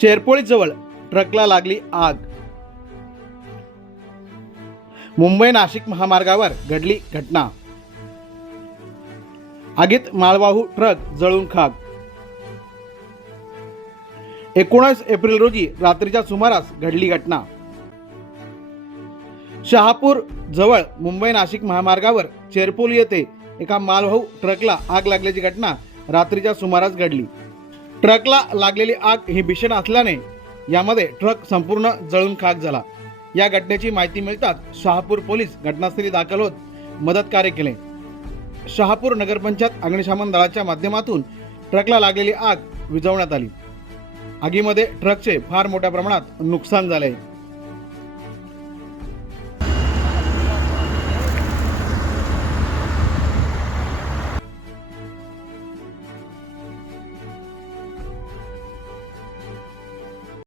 चेरपोळीजवळ ट्रकला लागली आग. मुंबई नाशिक महामार्गावर घडली घटना. आगीत मालवाहू ट्रक जळून खाक. एकोणीस एप्रिल रोजी रात्रीच्या सुमारास घडली घटना. शहापूर जवळ मुंबई नाशिक महामार्गावर चेरपोली येथे एका मालवाहू ट्रकला आग लागल्याची घटना रात्रीच्या सुमारास घडली. ट्रकला लागलेली आग ही भीषण असल्याने यामध्ये ट्रक संपूर्ण जळून खाक झाला. या घटनेची माहिती मिळताच शहापूर पोलीस घटनास्थळी दाखल होत मदत कार्य केले. शहापूर नगरपंचायत अग्निशमन दळाच्या माध्यमातून ट्रकला लागलेली आग विझवण्यात आली. आगीमध्ये ट्रकचे फार मोठ्या प्रमाणात नुकसान झाले. आहे